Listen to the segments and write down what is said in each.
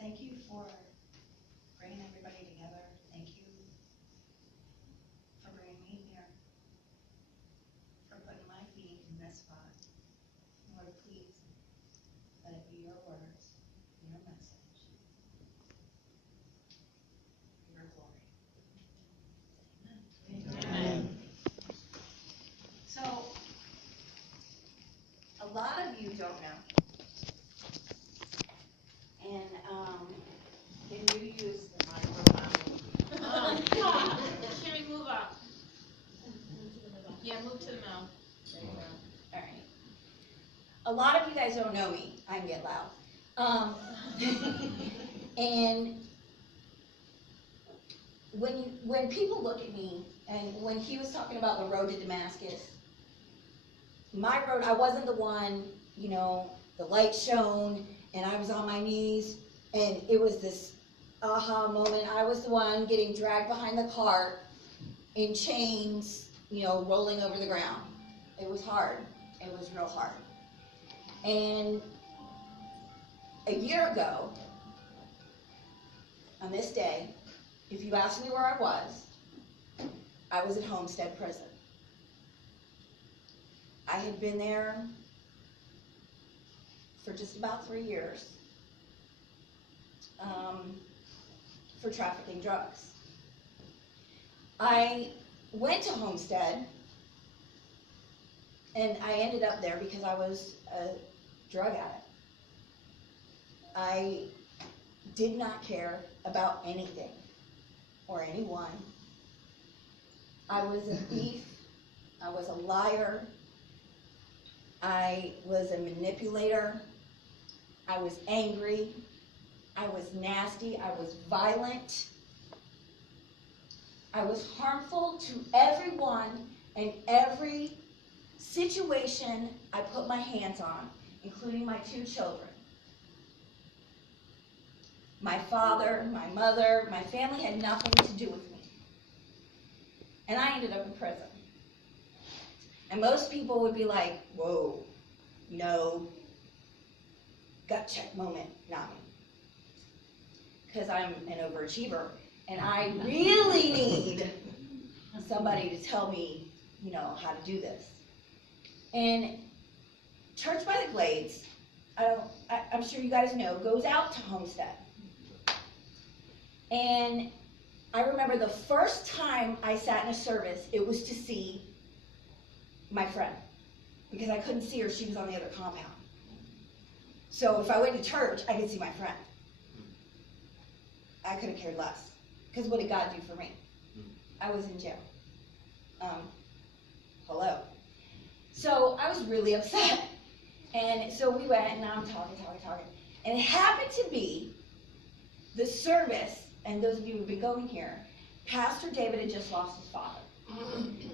thank you for bringing everybody together. Thank you for bringing me here, for putting my feet in this spot. Lord, please let it be your words, your message, your glory. Amen. So, a lot of you don't know. And can you use the microphone? Sherry, move up. Yeah, move to the middle. There you go. All right. A lot of you guys don't know me. I can get loud. And when people look at me, and when he was talking about the road to Damascus, my road, I wasn't the one, the light shone, and I was on my knees, and it was this aha moment. I was the one getting dragged behind the cart in chains, rolling over the ground. It was hard. It was real hard. And a year ago, on this day, if you asked me where I was at Homestead Prison. I had been there for just about 3 years for trafficking drugs. I went to Homestead, and I ended up there because I was a drug addict. I did not care about anything or anyone. I was a thief. I was a liar. I was a manipulator. I was angry. I was nasty. I was violent. I was harmful to everyone and every situation I put my hands on, including my 2 children. My father, my mother, my family had nothing to do with me. And I ended up in prison. And most people would be like, whoa, no, gut check moment, not me. Because I'm an overachiever, and I really need somebody to tell me, how to do this. And Church by the Glades, I'm sure you guys know, goes out to Homestead. And I remember the first time I sat in a service, it was to see my friend, because I couldn't see her. She was on the other compound. So if I went to church, I could see my friend. I could have cared less, because what did God do for me? I was in jail. Hello. So I was really upset. And so we went, and I'm talking. And it happened to be the service, and those of you who've been going here, Pastor David had just lost his father.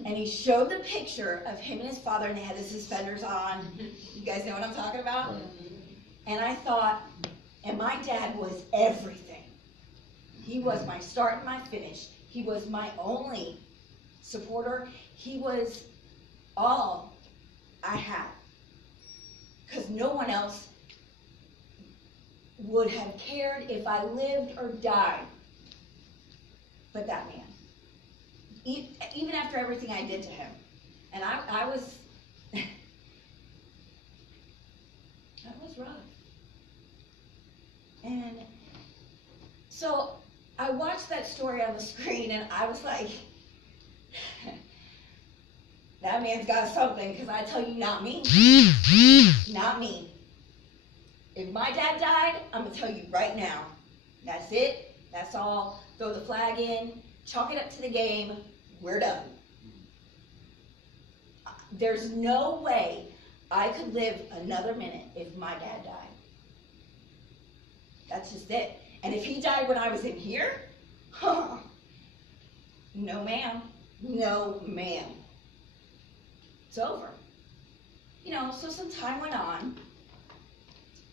And he showed the picture of him and his father, and they had the suspenders on. You guys know what I'm talking about? And I thought, and my dad was everything. He was my start and my finish. He was my only supporter. He was all I had. Because no one else would have cared if I lived or died but that man. Even after everything I did to him. And I was that was rough. And so I watched that story on the screen, and I was like, that man's got something, because I tell you, not me. Not me. If my dad died, I'm going to tell you right now, that's it, that's all. Throw the flag in, chalk it up to the game, we're done. There's no way I could live another minute if my dad died. That's just it. And if he died when I was in here, no ma'am, no ma'am. It's over. So some time went on,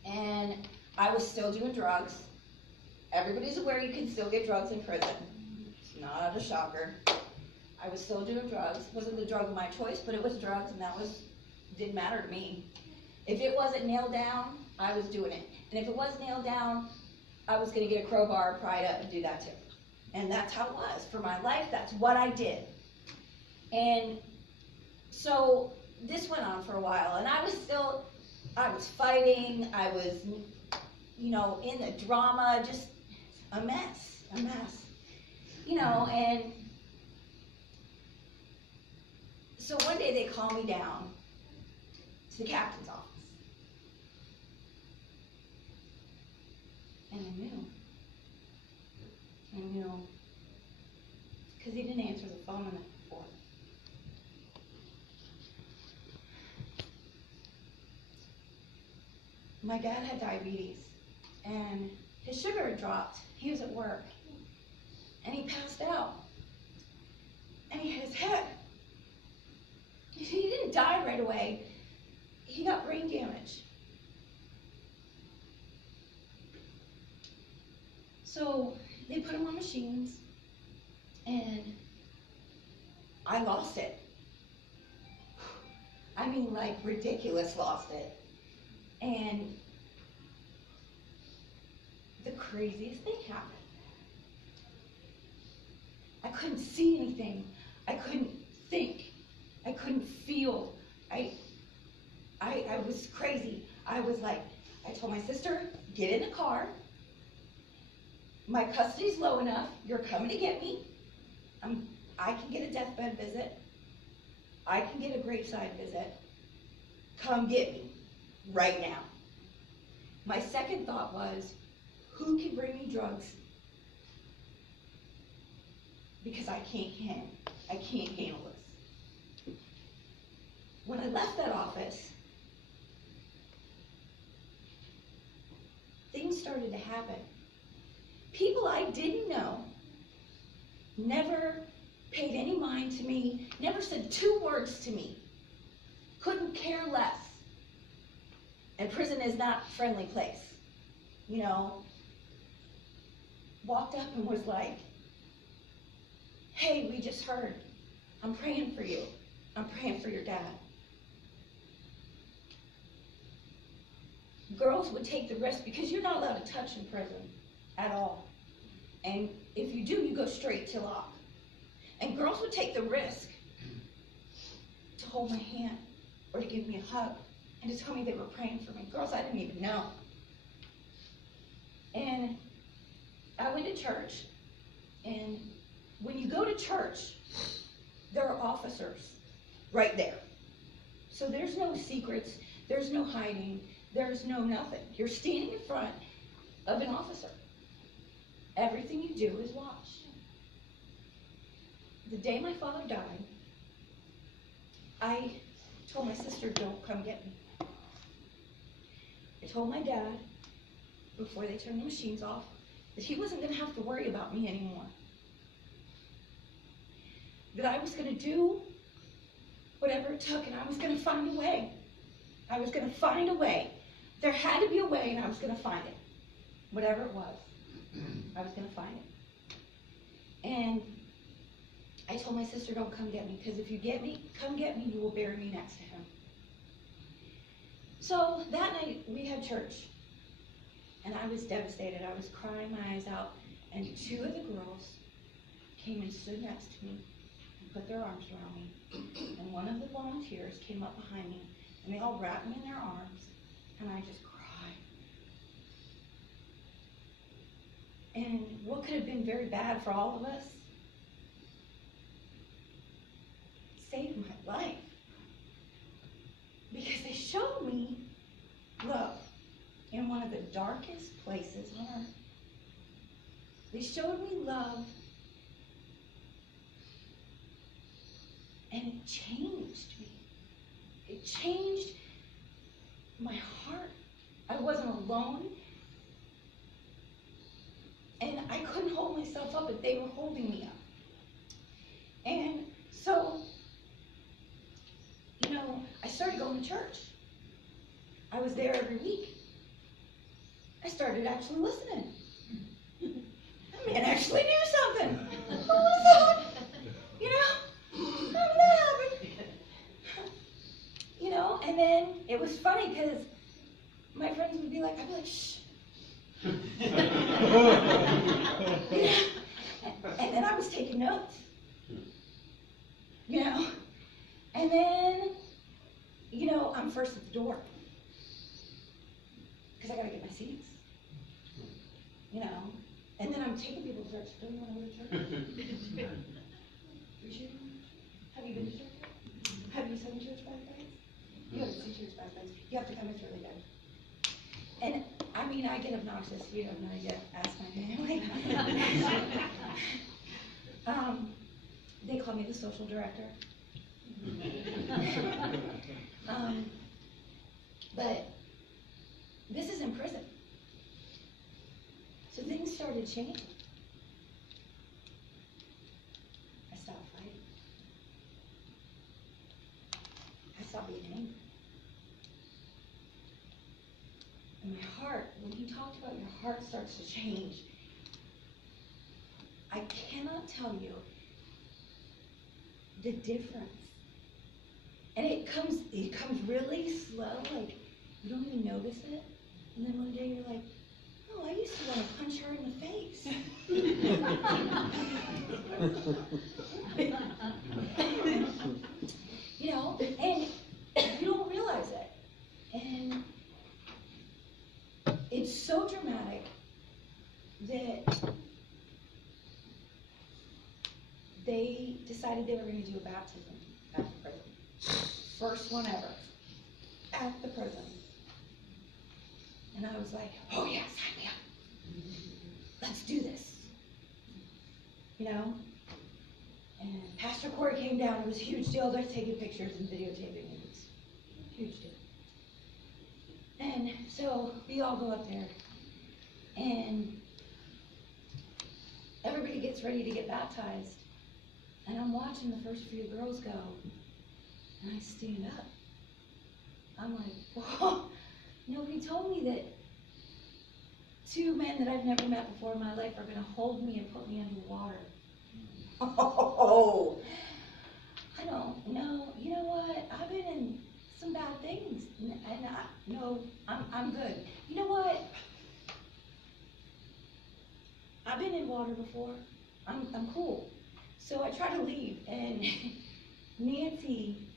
and I was still doing drugs. Everybody's aware you can still get drugs in prison. It's not a shocker. I was still doing drugs. It wasn't the drug of my choice, but it was drugs, and didn't matter to me. If it wasn't nailed down, I was doing it. And if it was nailed down, I was going to get a crowbar, pry it up, and do that too. And that's how it was. For my life, that's what I did. And so this went on for a while, and I was fighting, I was, in the drama, just a mess, and so one day they called me down to the captain's office. And I knew, because he didn't answer the phone the night before. My dad had diabetes, and his sugar had dropped. He was at work, and he passed out, and he hit his head. He didn't die right away. He got brain damage. So they put him on machines, and I lost it. I mean, like, ridiculous lost it. And the craziest thing happened. I couldn't see anything. I couldn't think. I couldn't feel. I was crazy. I was like, I told my sister, get in the car. My custody's low enough. You're coming to get me. I can get a deathbed visit. I can get a graveside visit. Come get me right now. My second thought was, who can bring me drugs? Because I can't handle this. When I left that office, things started to happen. People I didn't know never paid any mind to me, never said 2 words to me, couldn't care less. And prison is not a friendly place, walked up and was like, hey, we just heard. I'm praying for you. I'm praying for your dad. Girls would take the risk because you're not allowed to touch in prison at all. And if you do, you go straight to lock. And girls would take the risk to hold my hand or to give me a hug and to tell me they were praying for me. Girls I didn't even know. And I went to church, and when you go to church, there are officers right there. So there's no secrets, there's no hiding, there's no nothing. You're standing in front of an officer. Everything you do is watched. The day my father died, I told my sister, don't come get me. I told my dad, before they turned the machines off, that he wasn't going to have to worry about me anymore. That I was going to do whatever it took, and I was going to find a way. I was going to find a way. There had to be a way, and I was going to find it. Whatever it was, I was going to find it. And I told my sister, don't come get me, because if you come get me, you will bury me next to him. So that night, we had church, and I was devastated. I was crying my eyes out, and 2 of the girls came and stood next to me and put their arms around me. And one of the volunteers came up behind me, and they all wrapped me in their arms, and I just cried. And what could have been very bad for all of us saved my life. Because they showed me love in one of the darkest places on earth. They showed me love, and it changed me. It changed my heart. I wasn't alone, and I couldn't hold myself up, but they were holding me up. And so, I started going to church. I was there every week. I started actually listening. That man actually knew something. What was that? How did that happen? And then it was funny because my friends would be like, I'd be like, shh, And then I was taking notes, you know, and then, you know, I'm first at the door, because I gotta get my seats, you know, and then I'm taking people to church. Don't you want to go to church? You sure? Have you been to church? Have you seen church by the way? You haven't seen church by the way. You have to come, it's really good. And, I mean, I get obnoxious, you have no idea, ask my family. They call me the social director. But this is in prison. So things started changing. I stopped fighting. I stopped being angry. And my heart, when he talked about your heart starts to change, I cannot tell you the difference. And it comes really slow, like you don't even notice it. And then one day you're like, oh, I used to want to punch her in the face. You know, and you don't realize it. And it's so dramatic that they decided they were going to do a baptism at the prison. First one ever. At the prison. And I was like, oh yeah, sign me up. Let's do this. You know? And Pastor Corey came down. It was a huge deal. They're taking pictures and videotaping. It was a huge deal. And so we all go up there. And everybody gets ready to get baptized. And I'm watching the first few girls go. And I stand up. I'm like, whoa. Nobody told me that two men that I've never met before in my life are going to hold me and put me underwater. Oh, I don't know. You know what? I've been in some bad things, and I'm good. You know what? I've been in water before. I'm cool. So I try to leave, and Nancy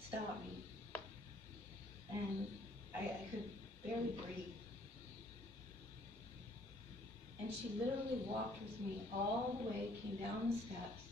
stopped me, and I could barely breathe. And she literally walked with me all the way, came down the steps,